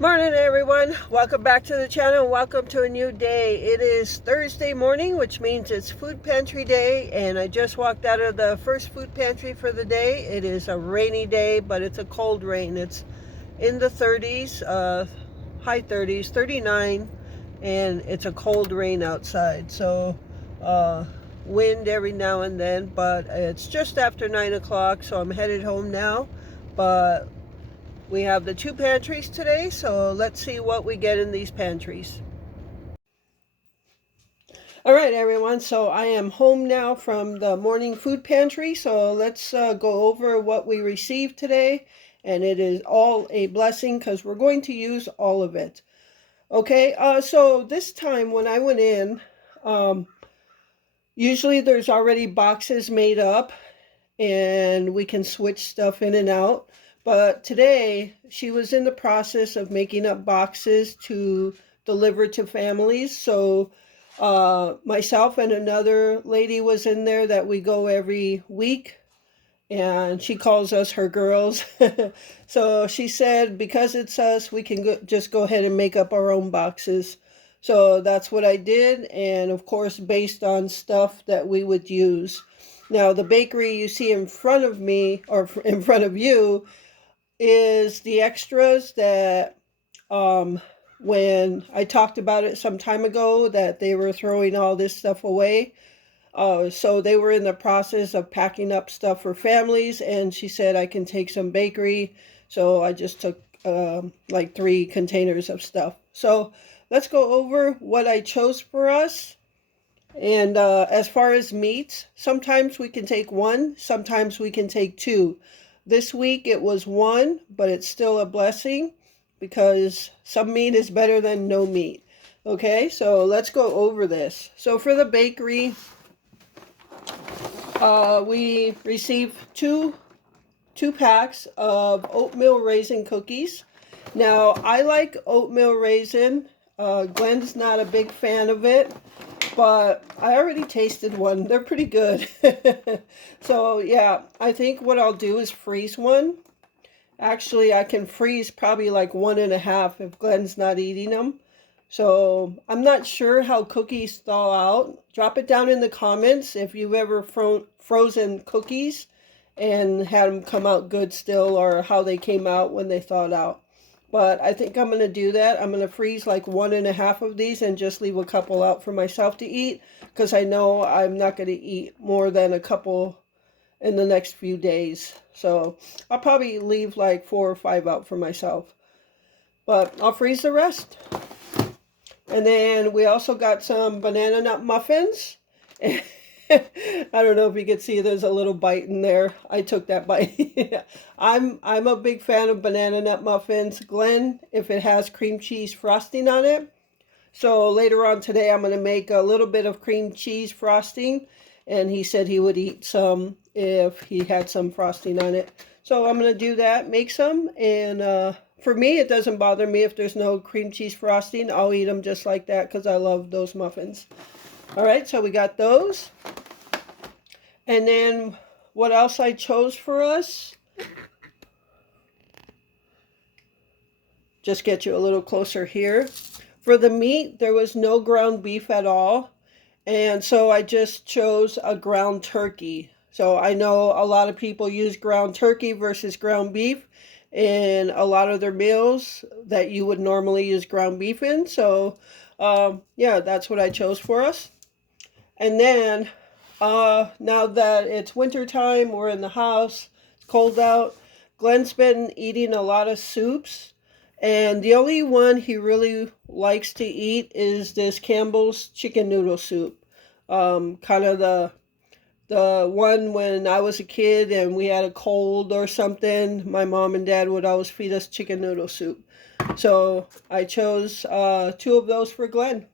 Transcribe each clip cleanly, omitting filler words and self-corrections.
Morning everyone, welcome back to the channel. Welcome to a new day. It is Thursday morning, which means it's food pantry day, and I just walked out of the first food pantry for the day. It is a rainy day, but it's a cold rain. It's in the 30s, high 30s, 39, and it's a cold rain outside. So wind every now and then, but it's just after 9 o'clock, so I'm headed home now. But we have the two pantries today, so let's see what we get in these pantries. All right, everyone, so I am home now from the morning food pantry, so let's go over what we received today, and it is all a blessing because we're going to use all of it. Okay, so this time when I went in, usually there's already boxes made up, and we can switch stuff in and out. But today, she was in the process of making up boxes to deliver to families. So myself and another lady was in there that we go every week, and she calls us her girls. So she said, because it's us, we can just go ahead and make up our own boxes. So that's what I did, and of course, based on stuff that we would use. Now, the bakery you see in front of me, or in front of you, is the extras that when I talked about it some time ago, that they were throwing all this stuff away. So they were in the process of packing up stuff for families, and she said I can take some bakery. So I just took like 3 containers of stuff. So let's go over what I chose for us. And as far as meats, sometimes we can take 1, sometimes we can take 2. This week it was 1, but it's still a blessing because some meat is better than no meat. Okay, so let's go over this. So for the bakery, we received two packs of oatmeal raisin cookies. Now, I like oatmeal raisin. Glenn's not a big fan of it, but I already tasted one. They're pretty good. So, yeah, I think what I'll do is freeze one. Actually, I can freeze probably like 1.5 if Glenn's not eating them. So I'm not sure how cookies thaw out. Drop it down in the comments if you've ever frozen cookies and had them come out good still, or how they came out when they thawed out. But I think I'm going to do that. I'm going to freeze like 1.5 of these and just leave a couple out for myself to eat, because I know I'm not going to eat more than a couple in the next few days. So I'll probably leave like 4 or 5 out for myself. But I'll freeze the rest. And then we also got some banana nut muffins. I don't know if you can see there's a little bite in there. I took that bite. I'm a big fan of banana nut muffins. Glenn, if it has cream cheese frosting on it. So later on today I'm going to make a little bit of cream cheese frosting, and he said he would eat some if he had some frosting on it. So I'm going to do that, make some, and for me, it doesn't bother me if there's no cream cheese frosting. I'll eat them just like that because I love those muffins. All right, so we got those. And then what else I chose for us? Just get you a little closer here. For the meat, there was no ground beef at all. And so I just chose a ground turkey. So I know a lot of people use ground turkey versus ground beef in a lot of their meals that you would normally use ground beef in. So yeah, that's what I chose for us. And then now that it's winter time, we're in the house, it's cold out. Glenn's been eating a lot of soups, and the only one he really likes to eat is this Campbell's chicken noodle soup. Kind of the one when I was a kid and we had a cold or something, my mom and dad would always feed us chicken noodle soup. So I chose 2 of those for Glenn.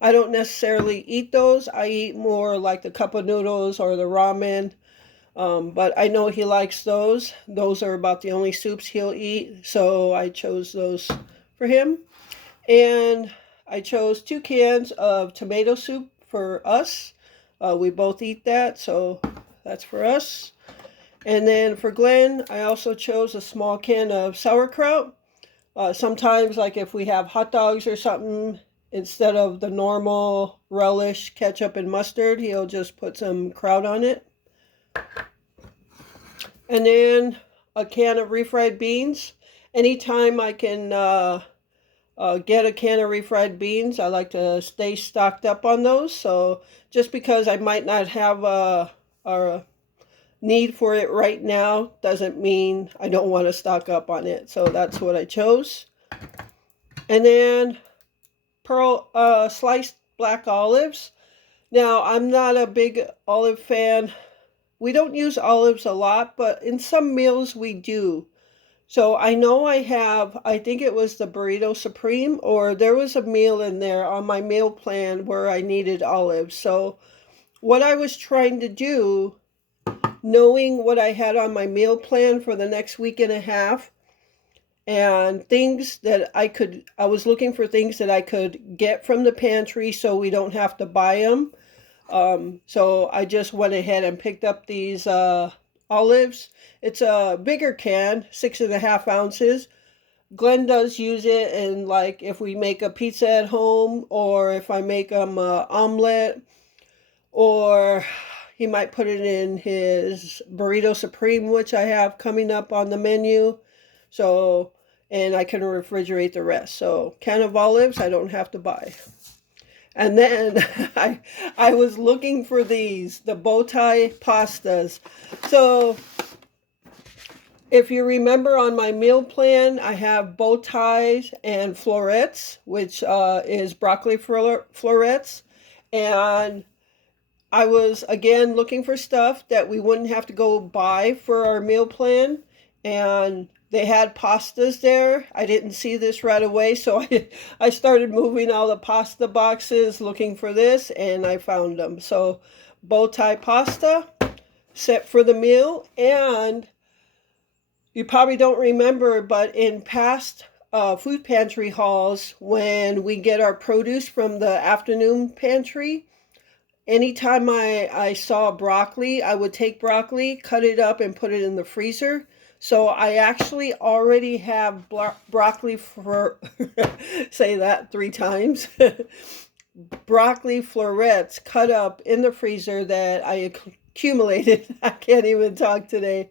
I don't necessarily eat those. I eat more like the cup of noodles or the ramen. But I know he likes those. Those are about the only soups he'll eat. So I chose those for him. And I chose 2 cans of tomato soup for us. We both eat that, so that's for us. And then for Glenn, I also chose a small can of sauerkraut. Sometimes, like if we have hot dogs or something, instead of the normal relish, ketchup, and mustard, he'll just put some kraut on it. And then a can of refried beans. Anytime I can get a can of refried beans, I like to stay stocked up on those. So just because I might not have a need for it right now doesn't mean I don't want to stock up on it. So that's what I chose. And then sliced black olives. Now, I'm not a big olive fan. We don't use olives a lot, but in some meals we do. So I know I think it was the Burrito Supreme, or there was a meal in there on my meal plan where I needed olives. So what I was trying to do, knowing what I had on my meal plan for the next week and a half, and things that I was looking for things that I could get from the pantry so we don't have to buy them. So I just went ahead and picked up these olives. It's a bigger can, 6.5 ounces. Glenn does use it in, like, if we make a pizza at home, or if I make him an omelet, or he might put it in his Burrito Supreme, which I have coming up on the menu. So, and I can refrigerate the rest. So, can of olives I don't have to buy. And then I was looking for the bow tie pastas. So if you remember on my meal plan, I have bow ties and florets, which is broccoli florets. And I was, again, looking for stuff that we wouldn't have to go buy for our meal plan. And they had pastas there. I didn't see this right away, so I started moving all the pasta boxes looking for this, and I found them. So bow tie pasta, set for the meal. And you probably don't remember, but in past food pantry hauls, when we get our produce from the afternoon pantry, anytime I saw broccoli, I would take broccoli, cut it up, and put it in the freezer. So I actually already have broccoli for, say that 3 times, broccoli florets cut up in the freezer that I accumulated. I can't even talk today.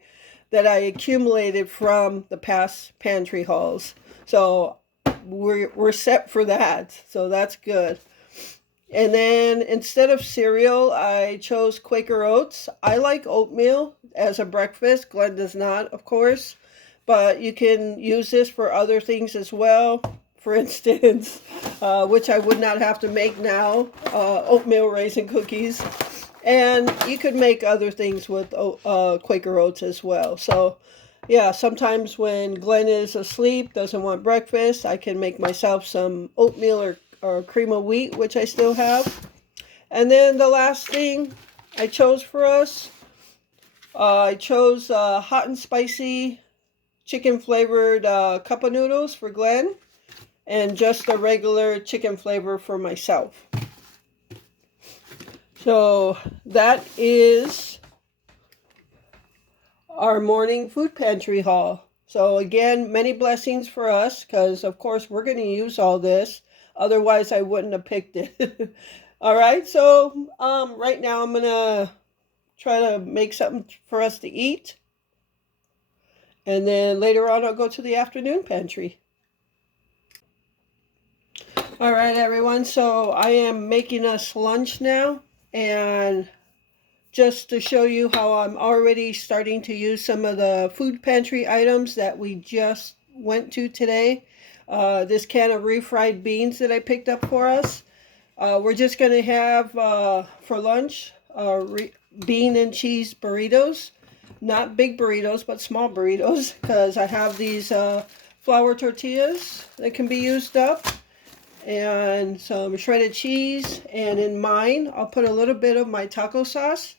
That I accumulated from the past pantry hauls. So we're set for that. So that's good. And then instead of cereal, I chose Quaker Oats. I like oatmeal as a breakfast. Glenn does not, of course. But you can use this for other things as well. For instance, which I would not have to make now, oatmeal raisin cookies. And you could make other things with Quaker Oats as well. So, yeah, sometimes when Glenn is asleep, doesn't want breakfast, I can make myself some oatmeal or cream of wheat, which I still have. And then the last thing I chose for us, I chose hot and spicy chicken flavored cup of noodles for Glenn, and just a regular chicken flavor for myself. So that is our morning food pantry haul. So again, many blessings for us, because of course we're going to use all this. Otherwise, I wouldn't have picked it. All right, so right now I'm going to try to make something for us to eat. And then later on, I'll go to the afternoon pantry. All right, everyone, so I am making us lunch now. And just to show you how I'm already starting to use some of the food pantry items that we just went to today. This can of refried beans that I picked up for us. We're just going to have for lunch bean and cheese burritos. Not big burritos, but small burritos, because I have these flour tortillas that can be used up. And some shredded cheese. And in mine, I'll put a little bit of my taco sauce.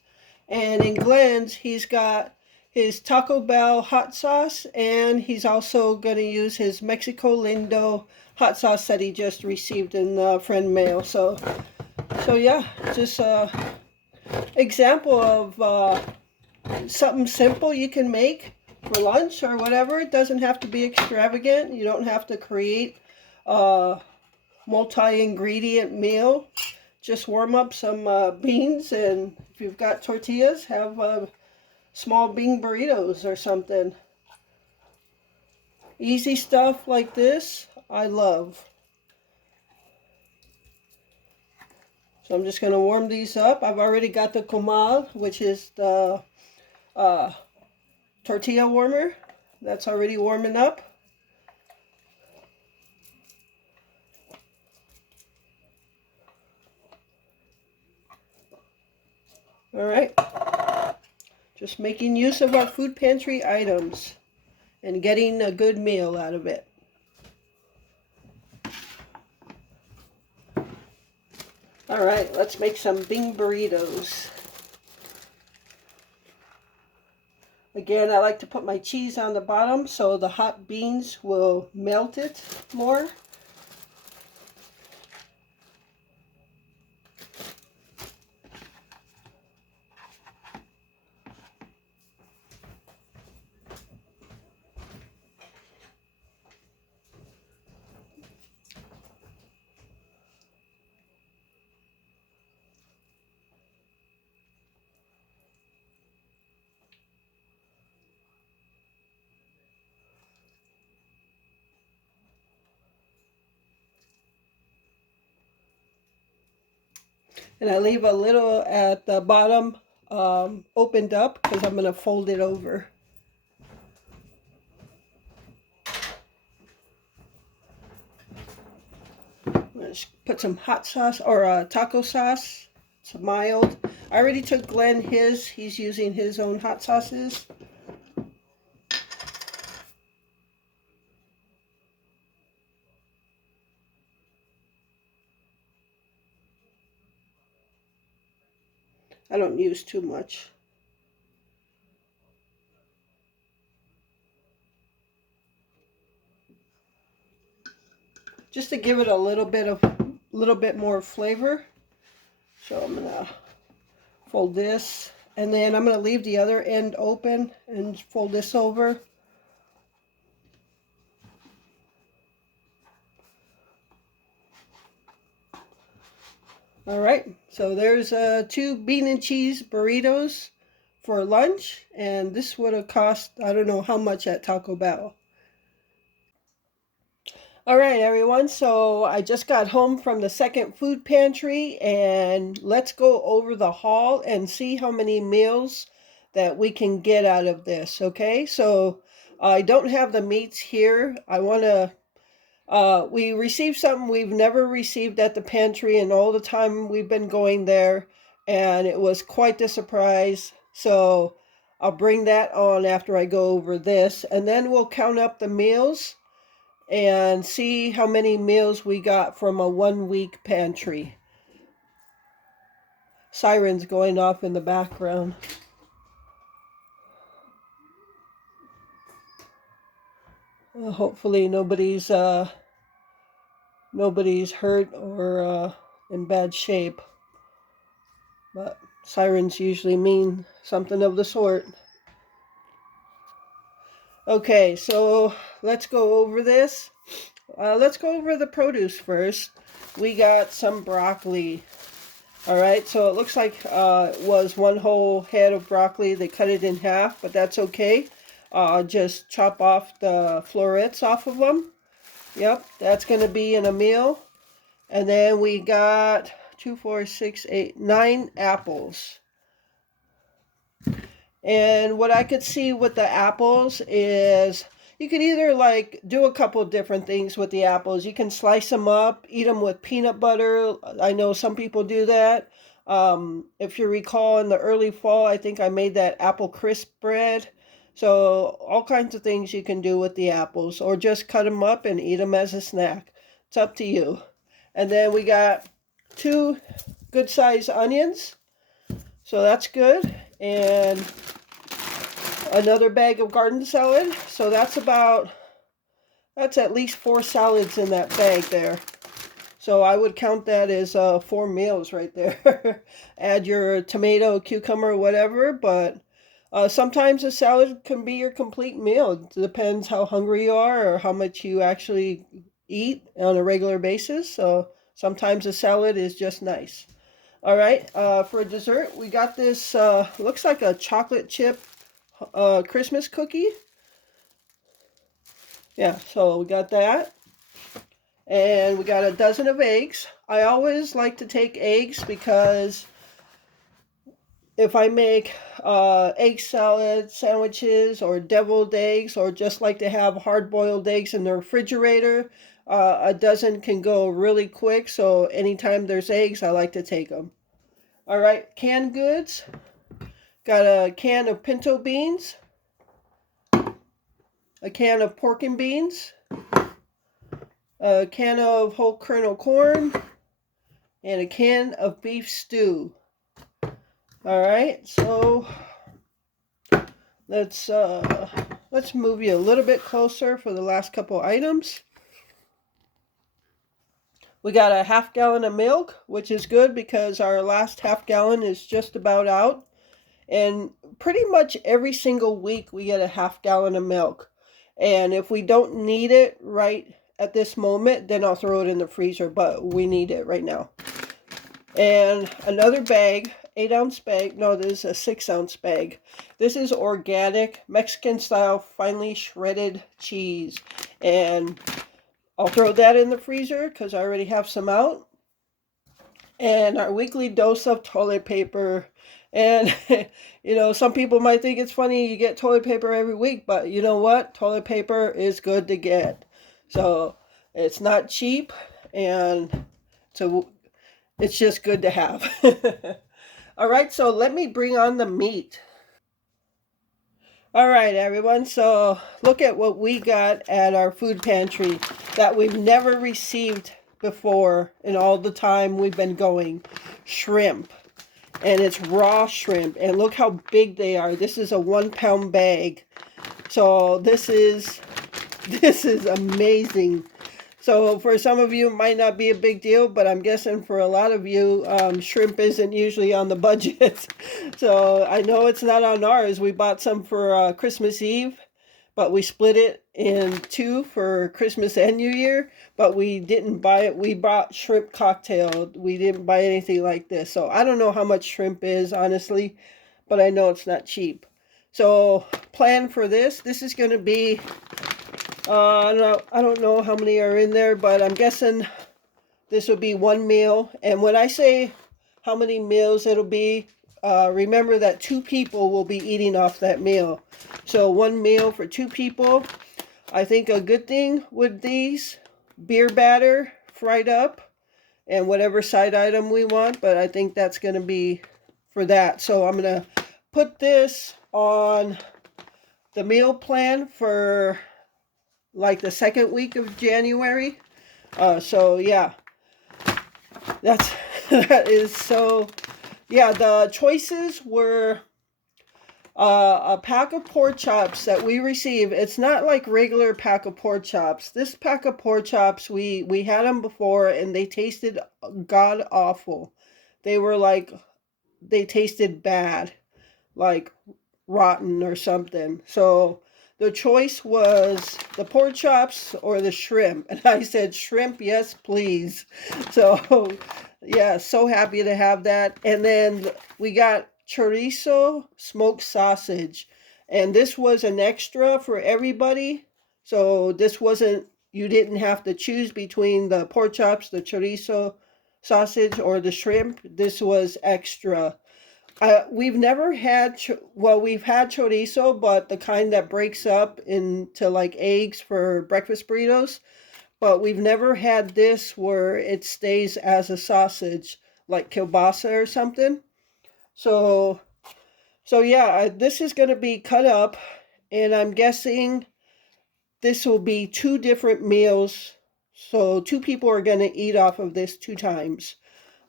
And in Glenn's, he's got his Taco Bell hot sauce, and he's also going to use his Mexico Lindo hot sauce that he just received in the friend mail. So yeah, just a example of something simple you can make for lunch or whatever. It doesn't have to be extravagant. You don't have to create a multi-ingredient meal. Just warm up some beans, and if you've got tortillas, have small bean burritos or something. Easy stuff like this, I love. So I'm just going to warm these up. I've already got the comal, which is the tortilla warmer. That's already warming up. All right. Just making use of our food pantry items and getting a good meal out of it. All right, let's make some bean burritos. Again, I like to put my cheese on the bottom so the hot beans will melt it more. And I leave a little at the bottom opened up because I'm going to fold it over. Let's put some hot sauce or taco sauce. It's mild. I already took Glenn his. He's using his own hot sauces. I don't use too much. Just to give it a little bit more flavor. So I'm gonna fold this, and then I'm gonna leave the other end open and fold this over. All right, so there's 2 bean and cheese burritos for lunch, and this would have cost, I don't know how much at Taco Bell. All right, everyone, so I just got home from the second food pantry, and let's go over the haul and see how many meals that we can get out of this, okay? So I don't have the meats here. I want to we received something we've never received at the pantry in all the time we've been going there, and it was quite the surprise. So I'll bring that on after I go over this, and then we'll count up the meals and see how many meals we got from a 1-week pantry. Sirens going off in the background. Hopefully nobody's hurt or in bad shape, but sirens usually mean something of the sort. Okay, so let's go over this. Let's go over the produce first. We got some broccoli. All right, so it looks like it was 1 whole head of broccoli. They cut it in half, but that's okay. Just chop off the florets off of them. Yep, that's going to be in a meal. And then we got 2, 4, 6, 8, 9 apples. And what I could see with the apples is you could either like do a couple of different things with the apples. You can slice them up, eat them with peanut butter. I know some people do that. If you recall, in the early fall, I think I made that apple crisp bread. So all kinds of things you can do with the apples, or just cut them up and eat them as a snack. It's up to you. And then we got 2 good-sized onions. So that's good. And another bag of garden salad. So that's at least 4 salads in that bag there. So I would count that as 4 meals right there. Add your tomato, cucumber, whatever, but Sometimes a salad can be your complete meal. It depends how hungry you are or how much you actually eat on a regular basis. So sometimes a salad is just nice. All right, for dessert, we got this, looks like a chocolate chip Christmas cookie. Yeah, so we got that. And we got a dozen of eggs. I always like to take eggs because if I make egg salad sandwiches or deviled eggs, or just like to have hard boiled eggs in the refrigerator, a dozen can go really quick. So anytime there's eggs, I like to take them. All right, canned goods. Got a can of pinto beans, a can of pork and beans, a can of whole kernel corn, and a can of beef stew. All right, so let's move you a little bit closer for the last couple items. We got a half gallon of milk, which is good because our last half gallon is just about out. And pretty much every single week we get a half gallon of milk. And if we don't need it right at this moment, then I'll throw it in the freezer, but we need it right now. And another bag, 8-ounce bag. No, this is a 6-ounce bag. This is organic, Mexican style, finely shredded cheese. And I'll throw that in the freezer because I already have some out. And our weekly dose of toilet paper. And, some people might think it's funny you get toilet paper every week, but you know what? Toilet paper is good to get. So it's not cheap, and so it's just good to have. All right, so let me bring on the meat. All right, everyone. So look at what we got at our food pantry that we've never received before in all the time we've been going. Shrimp. And it's raw shrimp. And look how big they are. This is a 1-pound bag. So this is amazing. So for some of you, it might not be a big deal, but I'm guessing for a lot of you, shrimp isn't usually on the budget. So I know it's not on ours. We bought some for Christmas Eve, but we split it in two for Christmas and New Year, but we didn't buy it. We bought shrimp cocktail. We didn't buy anything like this. So I don't know how much shrimp is, honestly, but I know it's not cheap. So plan for this. This is going to be I don't know how many are in there, but I'm guessing this will be one meal. And when I say how many meals it'll be, remember that 2 people will be eating off that meal. So one meal for 2 people. I think a good thing with these, beer batter fried up and whatever side item we want, but I think that's going to be for that. So I'm going to put this on the meal plan for like the second week of January. So yeah, that is so. Yeah, the choices were a pack of pork chops that we receive. It's not like regular pack of pork chops. This pack of pork chops, we had them before and they tasted god awful. They were like, they tasted bad, like rotten or something. So the choice was the pork chops or the shrimp. And I said, shrimp, yes, please. So, yeah, so happy to have that. And then we got chorizo smoked sausage. And this was an extra for everybody. So this wasn't, you didn't have to choose between the pork chops, the chorizo sausage, or the shrimp. This was extra. We've never had, we've had chorizo, but the kind that breaks up into like eggs for breakfast burritos. But we've never had this where it stays as a sausage, like kielbasa or something. So, so yeah, this is going to be cut up, and I'm guessing this will be 2 different meals. So 2 people are going to eat off of this 2 times.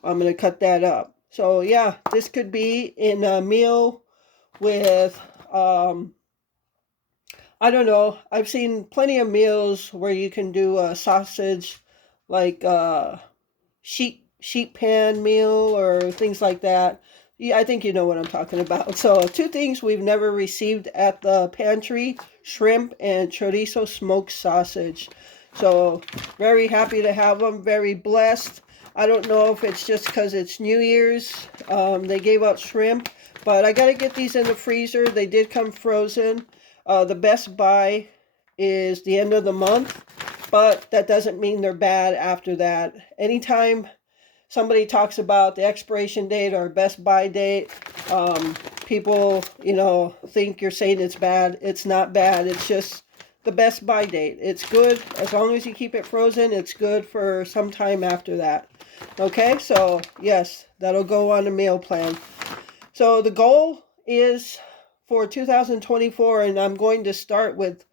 I'm going to cut that up. So yeah, this could be in a meal with, I don't know. I've seen plenty of meals where you can do a sausage, like sheet pan meal or things like that. Yeah, I think you know what I'm talking about. So, two things we've never received at the pantry: shrimp and chorizo smoked sausage. So, very happy to have them, very blessed. I don't know if it's just because it's New Year's. They gave out shrimp, but I got to get these in the freezer. They did come frozen. The best buy is the end of the month, but that doesn't mean they're bad after that. Anytime somebody talks about the expiration date or best buy date, people, think you're saying it's bad. It's not bad. It's just the best buy date. It's good as long as you keep it frozen. It's good for some time after that. Okay, so yes, that'll go on a meal plan. So the goal is for 2024, and I'm going to start with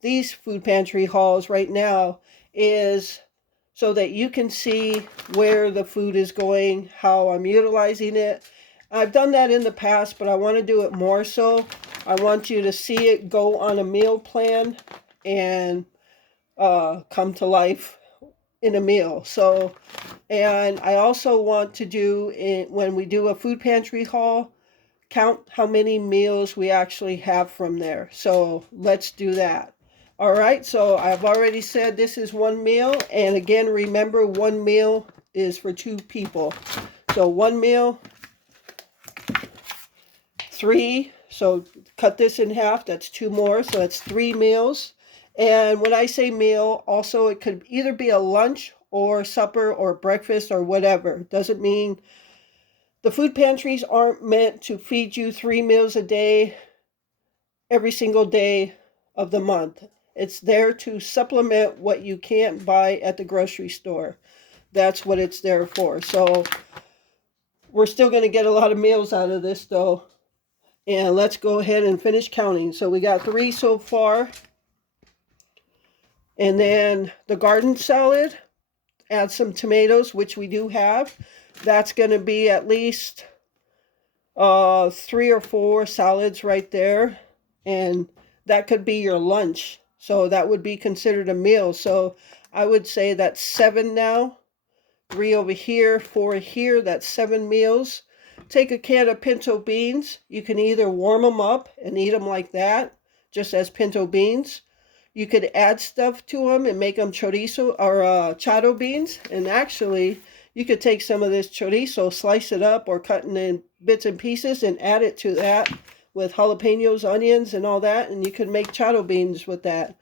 these food pantry hauls right now, is so that you can see where the food is going, how I'm utilizing it. I've done that in the past, but I want to do it more so. I want you to see it go on a meal plan and come to life in a meal. So, and I also want to do it when we do a food pantry haul, count how many meals we actually have from there. So let's do that. All right, so I've already said this is one meal. And again, remember, one meal is for two people. So one meal, three. So cut this in half. That's two more. So that's three meals. And when I say meal, also it could either be a lunch or supper or breakfast or whatever. Doesn't mean the food pantries aren't meant to feed you 3 meals a day every single day of the month. It's there to supplement what you can't buy at the grocery store. That's what it's there for. So we're still going to get a lot of meals out of this though. And let's go ahead and finish counting. So we got 3 so far. And then the garden salad, add some tomatoes, which we do have. That's going to be at least 3 or 4 salads right there. And that could be your lunch. So that would be considered a meal. So I would say that's 7 now. 3 over here, 4 here. That's 7 meals. Take a can of pinto beans. You can either warm them up and eat them like that, just as pinto beans. You could add stuff to them and make them chorizo or chado beans. And actually, you could take some of this chorizo, slice it up or cut it in bits and pieces and add it to that with jalapenos, onions, and all that. And you can make chado beans with that.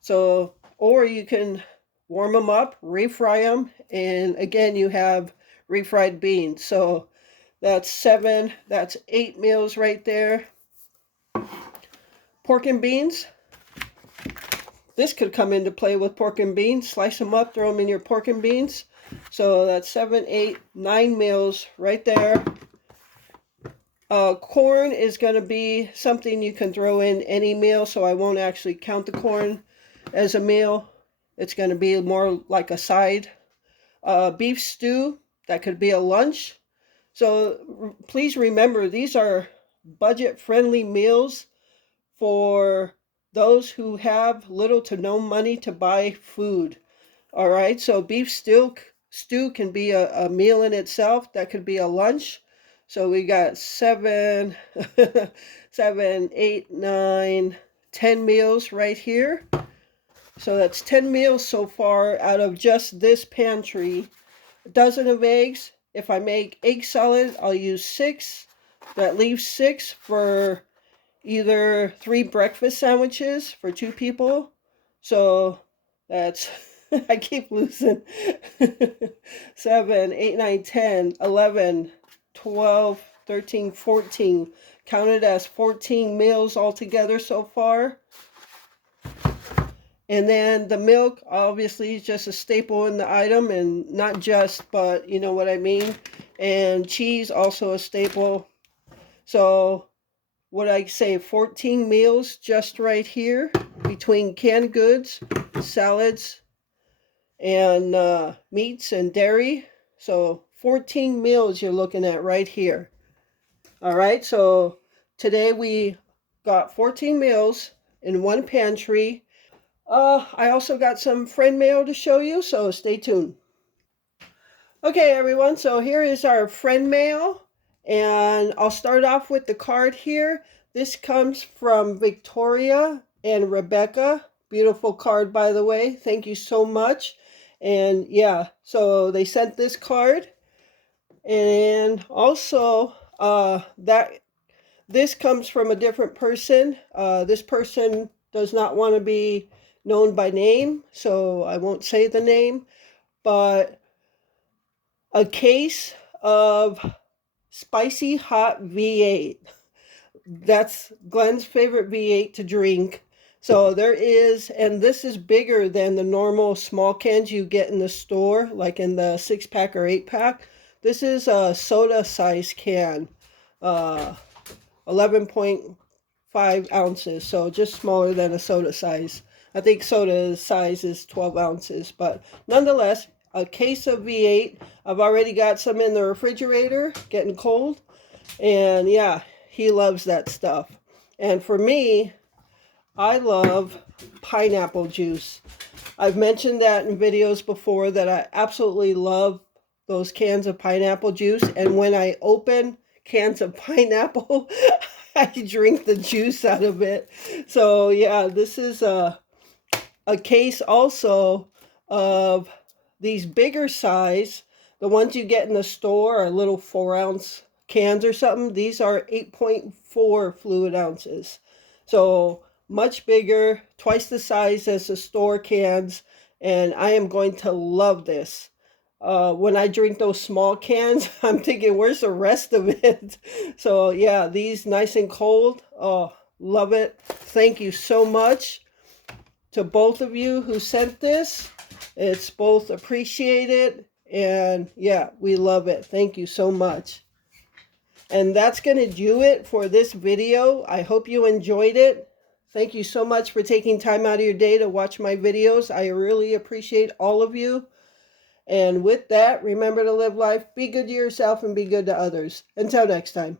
So, or you can warm them up, refry them, and again, you have refried beans. So that's 7, that's 8 meals right there. Pork and beans. This could come into play with pork and beans. Slice them up, throw them in your pork and beans. So that's 7, 8, 9 meals right there. Corn is going to be something you can throw in any meal, so I won't actually count the corn as a meal. It's going to be more like a side. Beef stew, that could be a lunch. So please remember, these are budget-friendly meals for those who have little to no money to buy food. All right, so beef stew can be a meal in itself. That could be a lunch. So we got 7, 7, 8, 9, 10 meals right here. So that's 10 meals so far out of just this pantry. A dozen of eggs. If I make egg salad, I'll use 6. That leaves 6 for either 3 breakfast sandwiches for 2 people. So that's, I keep losing. 7, 8, 9, 10, 11, 12, 13, 14. Counted as 14 meals altogether so far. And then the milk, obviously, is just a staple in the item, and not just, but you know what I mean. And cheese, also a staple. So what I say, 14 meals just right here between canned goods, salads, and meats and dairy. So 14 meals you're looking at right here. All right, so today we got 14 meals in one pantry. I also got some friend mail to show you, so stay tuned. Okay, everyone, so here is our friend mail. And I'll start off with the card here. This comes from Victoria and Rebecca. Beautiful card, by the way. Thank you so much. And yeah, so they sent this card. And also, that this comes from a different person. This person does not want to be known by name, so I won't say the name. But a case of spicy hot V8. That's Glenn's favorite V8 to drink. So there is, and this is bigger than the normal small cans you get in the store, like in the 6-pack or 8-pack. This is a soda size can, 11.5 ounces, so just smaller than a soda size. I think soda size is 12 ounces, but nonetheless, a case of V8. I've already got some in the refrigerator, getting cold, and yeah, he loves that stuff. And for me, I love pineapple juice. I've mentioned that in videos before that I absolutely love those cans of pineapple juice. And when I open cans of pineapple, I drink the juice out of it. So yeah, this is a case also of these bigger size. The ones you get in the store are little 4-ounce cans or something. These are 8.4 fluid ounces. So much bigger, twice the size as the store cans. And I am going to love this. When I drink those small cans, I'm thinking, where's the rest of it? So yeah, these nice and cold. Oh, love it. Thank you so much to both of you who sent this. It's both appreciated, and yeah, we love it. Thank you so much. And that's going to do it for this video. I hope you enjoyed it. Thank you so much for taking time out of your day to watch my videos. I really appreciate all of you. And with that, remember to live life, be good to yourself, and be good to others. Until next time.